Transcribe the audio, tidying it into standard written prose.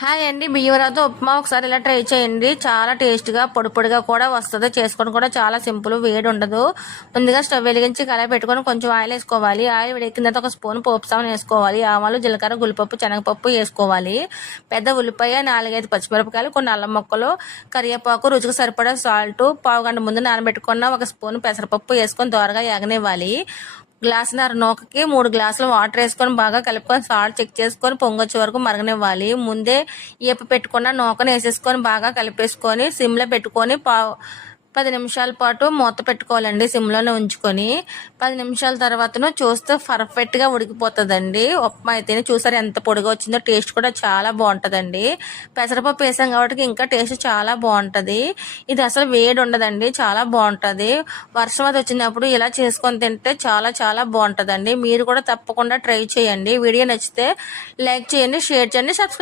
Hi అండి. బియ్యం రవ్వతో ఉప్మా ఒకసారి ఇలా ట్రై చేయండి. చాలా టేస్ట్గా పొడి పొడిగా కూడా వస్తుంది. చేసుకోవడం కూడా చాలా సింపుల్, వేడి ఉండదు. ముందుగా స్టవ్ వెలిగించి కళాయి పెట్టుకొని కొంచెం ఆయిల్ వేసుకోవాలి. ఆయిల్ వేడెక్కిన తర్వాత ఒక స్పూన్ పోపు సామాన్ వేసుకోవాలి. ఆవాలు, జీలకర్ర, గుల్లిపప్పు, శనగపప్పు వేసుకోవాలి. పెద్ద ఉల్లిపాయ, 4-5 పచ్చిమిరపకాయలు, కొన్ని అల్లం ముక్కలు, కరివేపాకు, రుచికి సరిపడా సాల్ట్, పావు గంట ముందు నానబెట్టుకున్న ఒక స్పూన్ పెసరపప్పు వేసుకొని దోరగా ఎగనివ్వాలి. గ్లాసున్నర నూకకి 3 గ్లాసులు వాటర్ వేసుకొని బాగా కలుపుకొని సాల్ట్ చెక్ చేసుకొని పొంగొచ్చే వరకు మరగనివ్వాలి. ముందే ఈప పెట్టుకున్న నూకను వేసేసుకొని బాగా కలిపేసుకొని సిమ్లో పెట్టుకొని 10 నిమిషాల పాటు మూత పెట్టుకోవాలండి. సిమ్లోనే ఉంచుకొని 10 నిమిషాల తర్వాతను చూస్తే పర్ఫెక్ట్గా ఉడికిపోతుందండి. ఉప్మా అయితేనే చూసారు ఎంత పొడిగా వచ్చిందో. టేస్ట్ కూడా చాలా బాగుంటుందండి. పెసరపప్పు వేసాం కాబట్టి ఇంకా టేస్ట్ చాలా బాగుంటుంది. ఇది అసలు వేడి ఉండదండి, చాలా బాగుంటుంది. వర్షం అది వచ్చినప్పుడు ఇలా చేసుకొని తింటే చాలా చాలా బాగుంటుందండి. మీరు కూడా తప్పకుండా ట్రై చేయండి. వీడియో నచ్చితే లైక్ చేయండి, షేర్ చేయండి, సబ్స్క్రైబ్